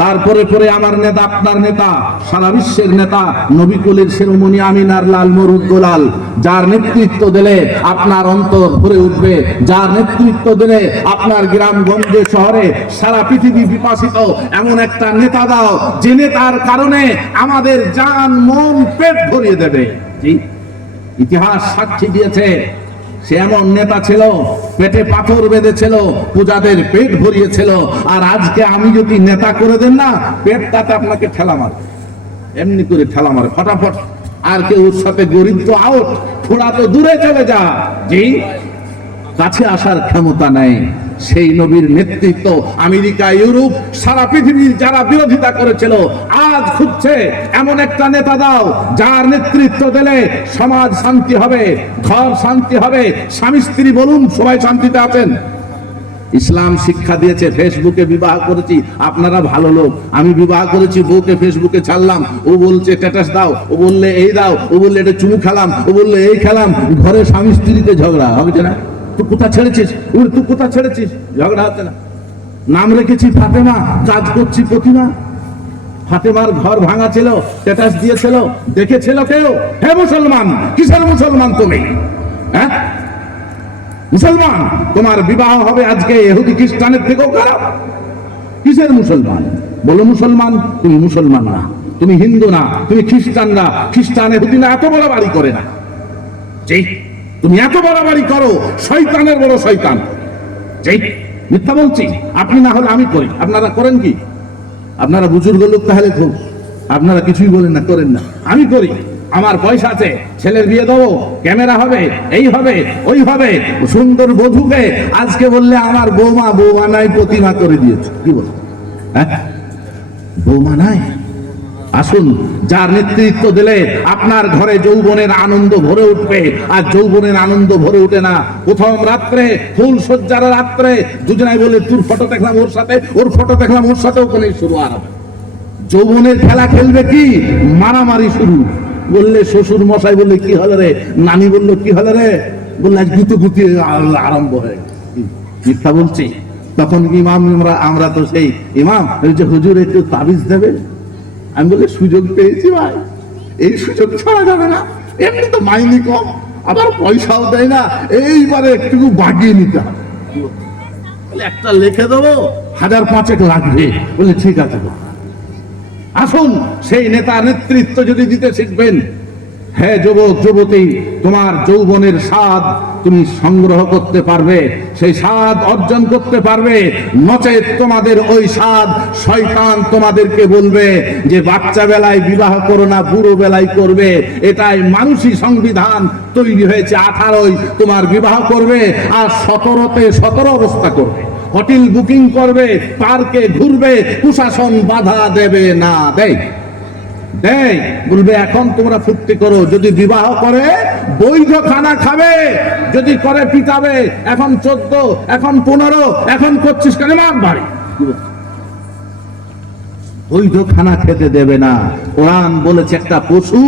তারপরে পরে আমার নেতা, আপনার নেতা, সারা বিশ্বের নেতা, নবী কুলের শিরোমণি আমিনার লাল মরুদ্দোলাল, যার নেতৃত্ব দিলে আপনার অন্তর ভরে উঠবে, যার নেতৃত্ব দিলে আপনার গ্রামগঞ্জে শহরে সারা পৃথিবী বিপাসিত এমন একটা নেতা দাও, যে নেতার কারণে আমাদের জান মন পেট ভরিয়ে দেবে। জি, ইতিহাস সাক্ষী দিয়েছে সে এমন নেতা ছিল, পেটে পাথর বেঁধেছিল, পূজাদের পেট ভরিয়েছিল। আর আজকে আমি যদি নেতা করে দেন না, পেটটাতে আপনাকে ঠেলা মারে, এমনি করে ঠেলা মারে ফটাফট। আর কেউ ওর সাথে গরিব তো আউট, থোড়া তো দূরে চলে যা। জি, কাছে আসার ক্ষমতা নেই। সেই নবীর নেতৃত্ব আমেরিকা, ইউরোপ, সারা পৃথিবীর যারা বিরোধিতা করেছিল, আজ খুঁজছে এমন একটা নেতা দাও, যার নেতৃত্ব দিলে সমাজ শান্তি হবে, ঘর শান্তি হবে, স্বামী স্ত্রী বলুন সবাই শান্তিতে আছেন। ইসলাম শিক্ষা দিয়েছে। ফেসবুকে বিবাহ করেছি, আপনারা ভালো লোক, আমি বিবাহ করেছি, বউকে ফেসবুকে ছাড়লাম, ও বলছে স্ট্যাটাস দাও, ও বললে এই দাও, ও বললে এটা চুমু খেলাম, ও বললে এই খেলাম, ঘরে স্বামী স্ত্রীতে ঝগড়া হবে না? তুই কোথা ছেড়েছিস, তুই কোথা ছেড়েছিস, ঝগড়া হচ্ছে না? নাম রেখেছি ফাতেমা, কাজ করছি প্রতিমা। ফাতেমার ঘর ভাঙা ছিল, স্ট্যাটাস দিয়েছিল, দেখেছিল কেউ? হে মুসলমান, কিসের মুসলমান তুমি? হ্যাঁ মুসলমান, তোমার বিবাহ হবে আজকে ইহুদি খ্রিস্টানের থেকেও খারাপ। কিসের মুসলমান? বলো মুসলমান, তুমি মুসলমান না, তুমি হিন্দু না, তুমি খ্রিস্টান না। খ্রিস্টান ইহুদি না এত বড় বাড়ি করে না। জি, তুমি এত বড় বাড়ি করো, শয়তানের বড় শয়তান। জি, মিথ্যা বলছি? আপনি না হলে আমি করি, আপনারা করেন কি? আপনারা বুজুর্গ লোক, তাহলে খুব আপনারা কিছুই বলেন না, করেন না। আমি করি, আমার পয়সা আছে, ছেলের বিয়ে দেবো, ক্যামেরা হবে, এই হবে, ওই হবে, সুন্দর বধূকে আজকে বললে আমার বৌমা নাই, প্রতিমা করে দিয়েছে। কি বল? হ্যাঁ, বৌমা নাই। আসুন, যার নেতৃত্ব দিলে আপনার ঘরে যৌবনের আনন্দ ভরে উঠবে। আর যৌবনের আনন্দ ভরে উঠে না প্রথম রাত্রে, ফুল সজ্জার রাত্রে দুজনাই বলে তোর ফটো দেখলাম ওর সাথে, ওর ফটো দেখলাম ওর সাথে, ওখানে শুরু আর হবে। যৌবনের খেলা খেলবে কি? মারামারি শুরু। বললে শ্বশুর মশাই বললে কি হলো রে, নানি বললো কি হলো রে, বললে আজ গুতি আরম্ভ হয়ে গেছে। মিথ্যা বলছি? তখন ইমাম, আমরা তো সেই ইমাম, যে হুজুর একটু তাবিজ দেবে। আমি বলি সুযোগ পেয়েছি ভাই, এই সুযোগ ছাড়া যাবে না। এমনি তো মাইনি কম, আবার পয়সাও দেয় না, এইবারে একটু বাগিয়ে নিতে হবে। একটা লিখে দেবো, 1000-5 লাগবে। বলে ঠিক আছে। আসুন, সেই নেতা নেতৃত্ব যদি দিতে শিখবেন। হ্যাঁ যুবক যুবতী, তোমার যৌবনের স্বাদ তুমি সংগ্রহ করতে পারবে, সেই স্বাদ অর্জন করতে পারবে। নচেত তোমাদের ওই স্বাদ শয়তান তোমাদেরকে বলবে যে বাচ্চা বেলায় বিবাহ করো না, বুড়ো বেলায় করবে। এটাই মানুষই সংবিধান তৈরি হয়েছে। 18 তোমার বিবাহ করবে, আর 17তে 17 অবস্থা করবে, হোটেল বুকিং করবে, পার্কে ঘুরবে, প্রশাসন বাধা দেবে না। দেয় বলবে এখন তোমরা ফুর্তি করো। যদি বিবাহ করে বৈধ খানা খাবে, যদি করে পিটাবে। এখন 14, এখন 15, এখন 25 কেন বাড়ি। বৈধ খানা খেতে দেবে না। কোরআন বলেছে একটা পশু,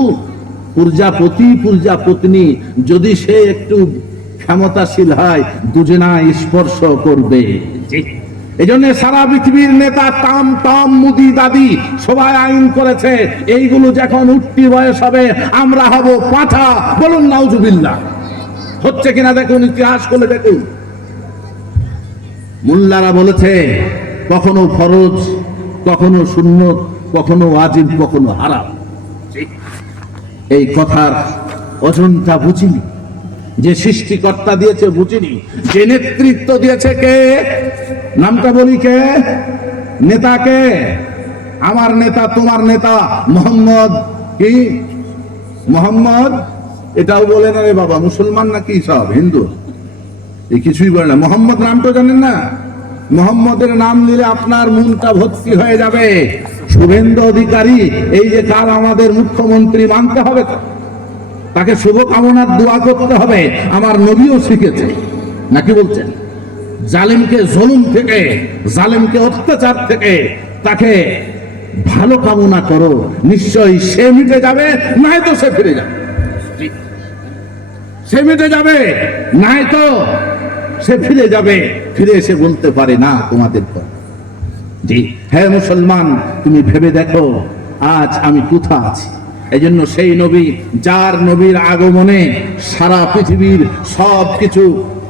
প্রজাপতি প্রজাপত্নী, যদি সে একটু ক্ষমতাশীল হয়, দুজনা স্পর্শ করবে। এই জন্য সারা পৃথিবীর নেতা টাম মুদি দাদি সবাই আইন করেছে, এইগুলো যখন উঠতি বয়স হবে আমরা হব পাঠা। বলুন নাউজুবিল্লাহ। হচ্ছে কিনা দেখুন, ইতিহাস করলে দেখুন। মোল্লারা বলেছে কখনো ফরজ, কখনো সুন্নত, কখনো ওয়াজিব, কখনো হারাম। এই কথার ওজনটা বুঝিনি। যে সৃষ্টিকর্তা দিয়েছে বুঝিনি, যে নেতৃত্ব দিয়েছে কে, নামটা বলি কে, নেতাকে। আমার নেতা, তোমার নেতা মোহাম্মদ। কি মোহাম্মদ? এটাও বলে না রে বাবা, মুসলমান নাকি সব হিন্দু? এই কিছুই বলে না। মোহাম্মদ নামটা জানেন না? মোহাম্মদের নাম নিলে আপনার মনটা ভর্তি হয়ে যাবে। শুভেন্দু অধিকারী, এই যে কাল আমাদের মুখ্যমন্ত্রী, মানতে হবে তো, তাকে শুভকামনার দোয়া করতে হবে। আমার নবীও শিখেছে, নাকি বলছেন? জালিমকে জুলুম থেকে, জালিমকে অত্যাচার থেকে তাকে ভালো কামনা করো, নিশ্চয়ই সে মিটে যাবে, নাই তো সে ফিরে যাবে। সে মিটে যাবে, নাই তো সে ফিরে যাবে। ফিরে এসে বলতে পারে না তোমাদের পর। জি হে মুসলমান, তুমি ভেবে দেখো আজ আমি কোথায় আছি। এই জন্য সেই নবী, যার নবীর আগমনে সারা পৃথিবীর সব কিছু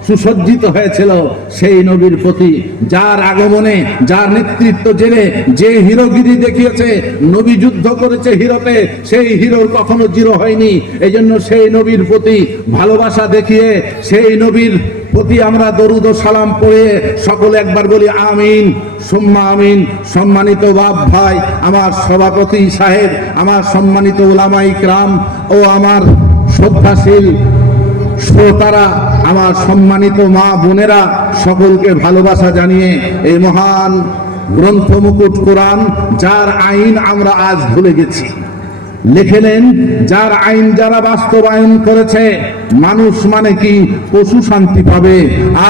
সুসজ্জিত হয়েছিল, সেই নবীর প্রতি যার আগমনে, যার নেতৃত্ব জেনে যে হিরোগিরি দেখিয়েছে, নবী যুদ্ধ করেছে হিরোতে, সেই হিরোর কখনো জিরো হয়নি। এই জন্য সেই নবীর প্রতি ভালোবাসা দেখিয়ে সেই নবীর প্রতি আমরা দরুদ ও সালাম পড়ে সকলে একবার বলি আমিন সুম্মা আমিন। সম্মানিত বাপ ভাই, আমার সভাপতি সাহেব, আমার সম্মানিত উলামা ইকরাম ও আমার শ্রদ্ধাশীল শ্রোতারা, আমার সম্মানিত মা বোনেরা, সকলকে ভালোবাসা জানিয়ে এই মহান গ্রন্থ মুকুট কোরআন, যার আইন আমরা আজ ভুলে গেছি, লিখলেন যার আইন যারা বাস্তবায়ন করেছে, মানুষ মানে কি পশু শান্তি পাবে,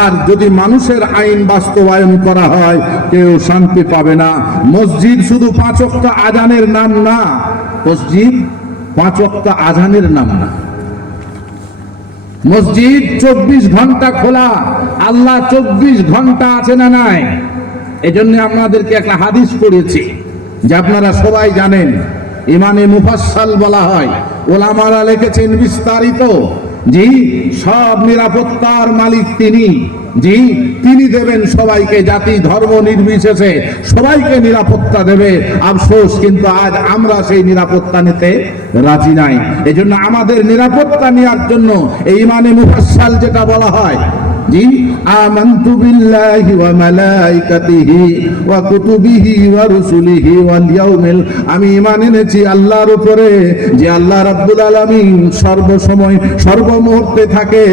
আর যদি মানুষের আইন বাস্তবায়ন করা হয় কেউ শান্তি পাবে না। মসজিদ শুধু 5 ওয়াক্ত আজানের নাম না, মসজিদ 5 ওয়াক্ত আজানের নাম না, মসজিদ 24 ঘন্টা খোলা। আল্লাহ 24 ঘন্টা আছে না নাই? এজন্য আপনাদেরকে একটা হাদিস পড়েছি যে আপনারা সবাই জানেন, ইমানে মুফাসসাল বলা হয়, ওলামারা লিখেছেন বিস্তারিত। জি, সব নিরাপত্তার মালিক তিনি। জি, তিনি দেবেন সবাইকে, জাতি ধর্ম নির্বিশেষে সবাইকে নিরাপত্তা দেবে। আফসোস, কিন্তু আজ আমরা সেই নিরাপত্তা নিতে রাজি নাই। এজন্য আমাদের নিরাপত্তা নেওয়ার জন্য এই ইমানে মুফাসসাল যেটা বলা হয়, জি, আমানতু বিল্লাহি ওয়া মালাইকাতিহি ওয়া কুতুবিহি ওয়া রুসুলিহি ওয়াল ইয়াউমিল, আমি ঈমান এনেছি আল্লাহর উপরে, যে আল্লাহ রাব্বুল আলামিন সর্বসময় সর্বমুহূর্তে থাকে।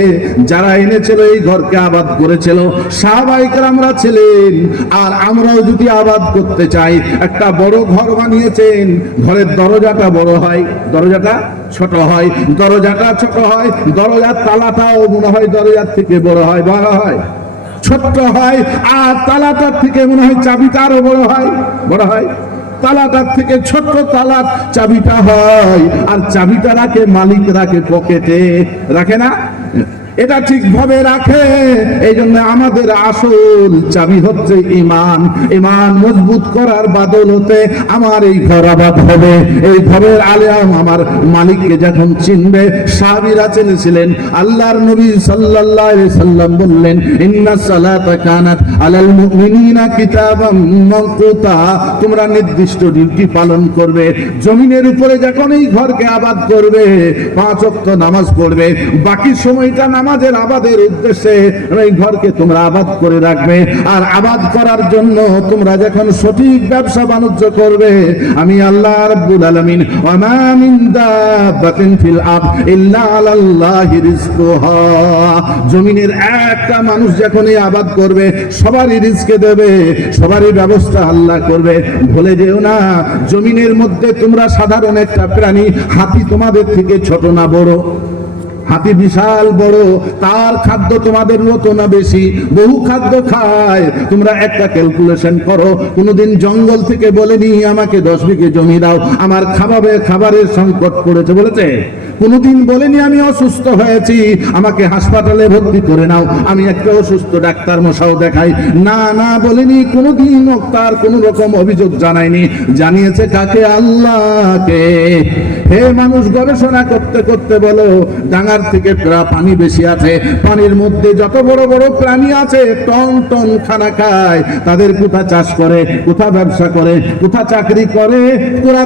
যারা এনেছিল এই ঘরকে আবাদ করেছিল সাহাবায়ে কেরামরা ছিলেন, আর আমরাও যদি আবাদ করতে চাই, একটা বড় ঘর বানিয়েছেন, ঘরের দরজাটা বড় হয়, দরজাটা ছোট হয়, দরজাটা ছোট হয়, দরজার তালাটাও মনে হয় দরজার থেকে বড় হয়, বড় হয়, ছোট্ট হয়, আর তালাটার থেকে মনে হয় চাবিটা আরো বড় হয়, বড় হয়, তালাটার থেকে ছোট্ট তালার চাবিটা হয়, আর চাবিটা রাখে মালিক, রাখে পকেটে, রাখে না? এটা ঠিকভাবে রাখে। এই জন্য আমাদের আসল চাবি হচ্ছে ঈমান। ঈমান মজবুত করার বদৌলতে আমার এই ঘর আবাদ হবে। এই ঘরের আলেম আমার মালিককে যখন চিনবে, সাহাবীরা চিনেছিলেন। আল্লাহর নবী সাল্লাল্লাহু আলাইহি সাল্লাম বললেন, ইন্নাস সালাতা কানাত আলাল মুমিনিনা কিতাবাম মাওকুতা, তোমরা নির্দিষ্ট ডিউটি পালন করবে। জমিনের উপরে যখন এই ঘরকে আবাদ করবে, 5 ওয়াক্ত নামাজ পড়বে, বাকি সময়টা নামাজের আবাদের উদ্দেশ্যে এই ঘরকে তোমরা আবাদ করে রাখবে। আর আবাদ করার জন্য তোমরা যখন সঠিক ব্যবসা বাণিজ্য করবে, আমি আল্লাহ রাব্বুল আলামিন, ওয়া মা মিন দাব্বাতিন ফিল আরদ ইল্লা আলাল্লাহি রিজকুহা, জমিনের একটা মানুষ যখন এই আবাদ করবে সবারই রিজকে দেবে, সবারই ব্যবস্থা আল্লাহ করবে। ভুলে যেও না, জমিনের মধ্যে তোমরা সাধারণ একটা প্রাণী, হাতি তোমাদের থেকে ছোট না বড়? হাতি বিশাল বড়, তার খাদ্য তোমাদের মতো না বেশি, বহু খাদ্য খায়। তোমরা একটা ক্যালকুলেশন করো, কোনদিন জঙ্গল থেকে বলেনি আমাকে 10 বিঘে জমি দাও, আমার খাবারের সংকট পড়েছে, বলেছে? কোনদিন বলেনি আমি অসুস্থ হয়েছি, আমাকে হাসপাতালে ভর্তি করে নাও, আমি একটা অসুস্থ ডাক্তার মশাও দেখাই, না না বলেনি। কোনদিন তার কোন রকম অভিযোগ জানায়নি। জানিয়েছে কাকে? আল্লাহকে। হে মানুষ, গবেষণা করতে করতে বলো, ডাঙার থেকে পানি বেশি আছে, পানির মধ্যে যত বড় বড় প্রাণী আছে টন টন খানা খায়, তাদের কোথা চাষ করে, কোথা ব্যবসা করে, কোথা চাকরি করে,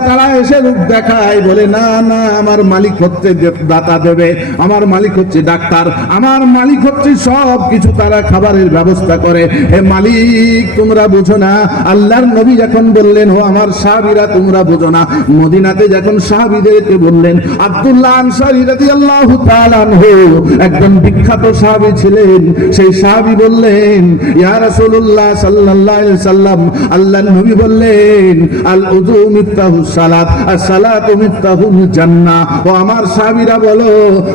তারা এসে রূপ দেখায়, বলে না না আমার মালিক হচ্ছে দাতা দেবে, আমার মালিক হচ্ছে ডাক্তার, আমার মালিক হচ্ছে সব কিছু, তারা খাবারের ব্যবস্থা করে। হে মালিক, তোমরা বুঝো না? আল্লাহর নবী যখন বললেন, ও আমার সাহাবীরা তোমরা বুঝো না, মদিনাতে যখন সাহাবীদেরকে বললেন, আব্দুল্লাহ আনসারী রাদিয়াল্লাহু তাআলা আনহু একজন বিখ্যাত সাহাবী ছিলেন, সেই সাহাবী বললেন, ইয়া রাসূলুল্লাহ সাল্লাল্লাহু আলাইহি সাল্লাম, আল্লাহর নবী বললেন, আল উযু মিফতাহুস সালাত, আস সালাতু মিফতাহুল জান্নাহ, ও আমার সাহাবীরা বলো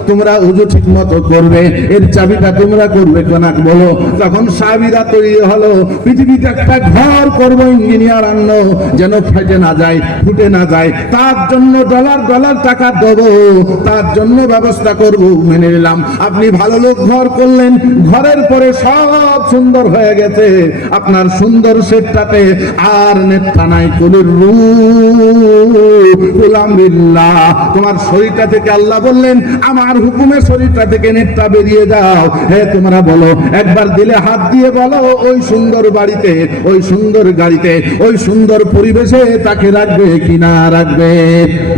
তোমরা উযু ঠিক মতো করবে, এর চাবিটা তোমরা করবে কোনা বলো। তখন সাহাবীরা তৈরি হলো, পৃথিবীতে একটা ঘর করব, ইঞ্জিনিয়ার আনলো যেন ফেটে না যায়, ফুটে না যায়, তার জন্য ডলার ডলার টাকা দেবো, তার জন্য ব্যবস্থা করব, মেনে নিলাম। আপনি ভালো লোক ঘর করলেন, ঘরের পরে সব সুন্দর হয়ে গেছে, আপনার সুন্দর সেটটাতে আর নেটটা নাই, কুলির রূহ বিল্লাহ, তোমার শরীরটা থেকে আল্লাহ বললেন আমার হুকুমে শরীরটা থেকে নেটটা বেরিয়ে যাও। হে তোমরা বলো, একবার দিলে হাত দিয়ে বলো, ওই সুন্দর বাড়িতে, ওই সুন্দর গাড়িতে, ওই সুন্দর পরিবেশে তাকে রাখবে কি না রাখবে?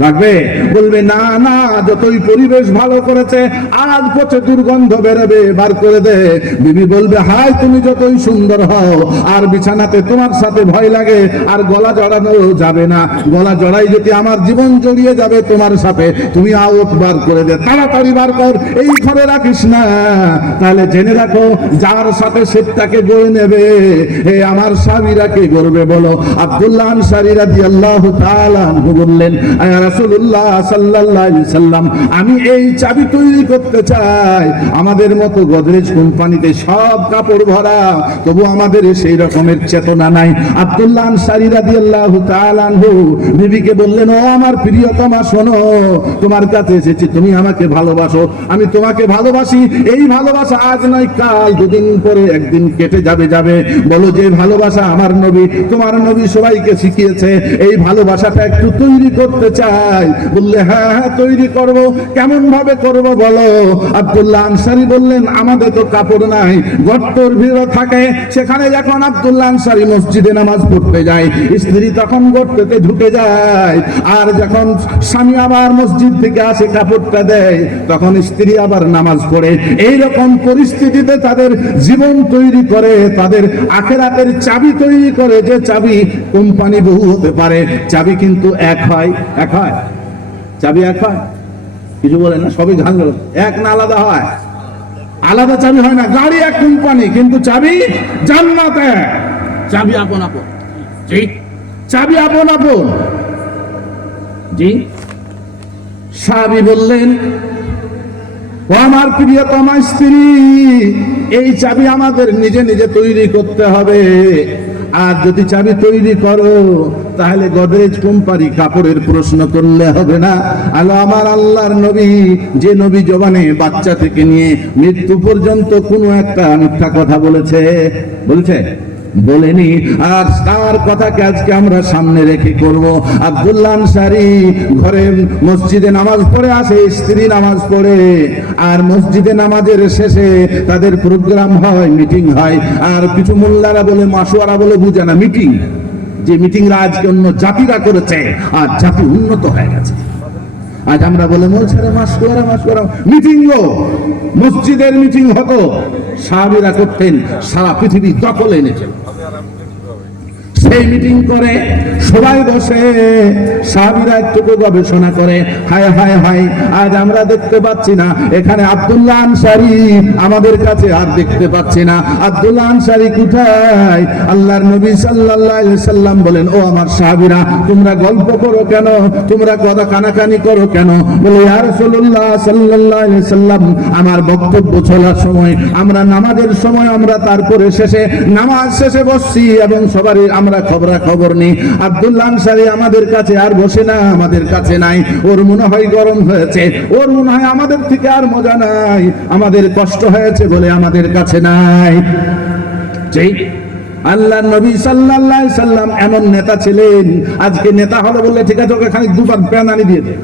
রাখবে? বলবে না না, যতই পরিবেশ ভালো করেছে আজ পচে দুর্গন্ধ বেরোবে, বার করে দে। বিবি বলবে হাই তুমি যতই সুন্দর হও, আর বিছানাতে তোমার সাথে ভয় লাগে, আর গলা জড়ানো যাবে না, গলা জড়াই যদি আমার জীবন জড়িয়ে যাবে তোমার সাথে, তুমি আউট বার করে দে, তাড়াতাড়ি বার কর, এই ঘরে রাখিস না। তাহলে জেনে রাখো, যার সাথে সেটাকে গড়ে নেবে, হে আমার সাহাবীরা কে গড়বে বলো? আব্দুল্লাহ আনসারী রাদিয়াল্লাহু তাআলা আনহু বললেন, ইয়া রাসূলুল্লাহ সাল্লাল্লাহু আলাইহি সাল্লাম, আমি এই চাবি তৈরি করতে চাই। আমাদের মতো গোদরেজ কোম্পানিতে সব কাপড় ভরা, তবু আমাদের সেই রকমের চেতনা নাই। আব্দুল্লাহ আনসারী রাদিয়াল্লাহু তাআলা আনহু বিবিকে বললেন, ও আমার প্রিয়তমা শোনো, তোমার কাছে এসেছি, তুমি আমাকে ভালোবাসো, আমি তোমাকে ভালোবাসি। এই ভালোবাসা আজ নয় কাল, দুদিন পরে একদিন কেটে যাবে। বলো যে ভালোবাসা আমার নবী, তোমার নবী সবাইকে শিখিয়েছে, এই ভালোবাসাটা একটু তৈরি করতে চাই। বললে হ্যাঁ হ্যাঁ তৈরি করব, কেমন ভাবে করব বলো? আব্দুল্লাহ আনসারী বললেন, আমাদের তো কাপড় নাই, গর্তর ভিড় থাকে, সেখানে যখন আব্দুল্লাহ আনসারী মসজিদে নামাজ পড়তে যায়, স্ত্রী তখন গর্ততে ঢুকে যায়, আর যখন স্বামী আবার মসজিদ থেকে আসে কাপড়টা দেয়, তখন স্ত্রী আবার নামাজ পড়ে। এইরকম পরিস্থিতিতে তাদের জীবন তৈরি করে, তাদের আখিরাতের চাবি তৈরি করে, যে চাবি কোম্পানি বহু হতে পারে, চাবি কিন্তু এক হয়। এক হয়? চাবি এক হয়? কিছু বলে না, সবই ঘাল এক না, আলাদা হয়? আলাদা চাবি হয় না। গাড়ি এক কোম্পানি, কিন্তু চাবি জান্নাত এক। চাবি আপন আপন। জি, চাবি আপন আপন। জি, সাহাবী বললেন, ও আমার প্রিয়তমা স্ত্রী, এই চাবি আমাদের নিজে নিজে তৈরি করতে হবে। আর যদি চাবি তৈরি করো, তাহলে গোদরেজ কোম্পানি কাপড়ের প্রশ্ন করলে হবে না। আমার আল্লাহর নবী, যে নবী জবানে বাচ্চা থেকে নিয়ে মৃত্যু পর্যন্ত কোনো একটা মিথ্যা কথা বলেছে? বলেনি। আর তার কথাকে আজকে আমরা সামনে রেখে করব। আব্দুল্লাহ আনসারী ঘরে মসজিদে নামাজ পড়ে আসে, স্ত্রী নামাজ পড়ে, আর মসজিদে নামাজের শেষে তাদের প্রোগ্রাম হয়, মিটিং হয়। আর কিছু মোল্লারা বলে, মাসোয়ারা বলে, বুঝে না মিটিং, যে মিটিংরা আজকে অন্য জাতিরা করেছে, আর জাতি উন্নত হয়ে গেছে। আজ আমরা বলে মোলছারা মাসোয়ারা মিটিং গো, মসজিদের মিটিং হতো, সাহাবীরা করতেন, সারা পৃথিবী দখলে এনেছেন। সেই মিটিং করে সবাই বসে, সাহাবীরা একটু গবেষণা করে, হায় হায় হায়, আজ আমরা দেখতে পাচ্ছি না এখানে আব্দুল্লাহ আনসারী, আমাদের কাছে আর দেখতে পাচ্ছি না। আব্দুল্লাহ আনসারী কোথায়? আল্লাহর নবী সাল্লাল্লাহু আলাইহি সাল্লাম বলেন, ও আমার সাহাবীরা, তোমরা গল্প করো কেন? তোমরা কথা কানাকানি করো কেন? বলে, ইয়া রাসূলুল্লাহ সাল্লাল্লাহু আলাইহি সাল্লাম, আমার বক্তব্য চলার সময়, আমরা নামাজের সময়, আমরা তারপরে শেষে, নামাজ শেষে বসছি এবং সবারই আমরা খবর নেই। আব্দুল্লাহ আনসারী আমাদের কাছে আর বসে না, আমাদের কাছে নাই। ওর মনে হয় গরম হয়েছে, ওর মনে হয় আমাদের থেকে আর মজা নাই, আমাদের কষ্ট হয়েছে বলে আমাদের কাছে নাই। ঠিক আল্লাহর নবী সাল্লাল্লাহু আলাইহি সাল্লাম এমন নেতা ছিলেন। আজকে নেতা হলো বললে ঠিক আছে, ওকে খানিক দুবার প্যান আনি দিয়ে দে,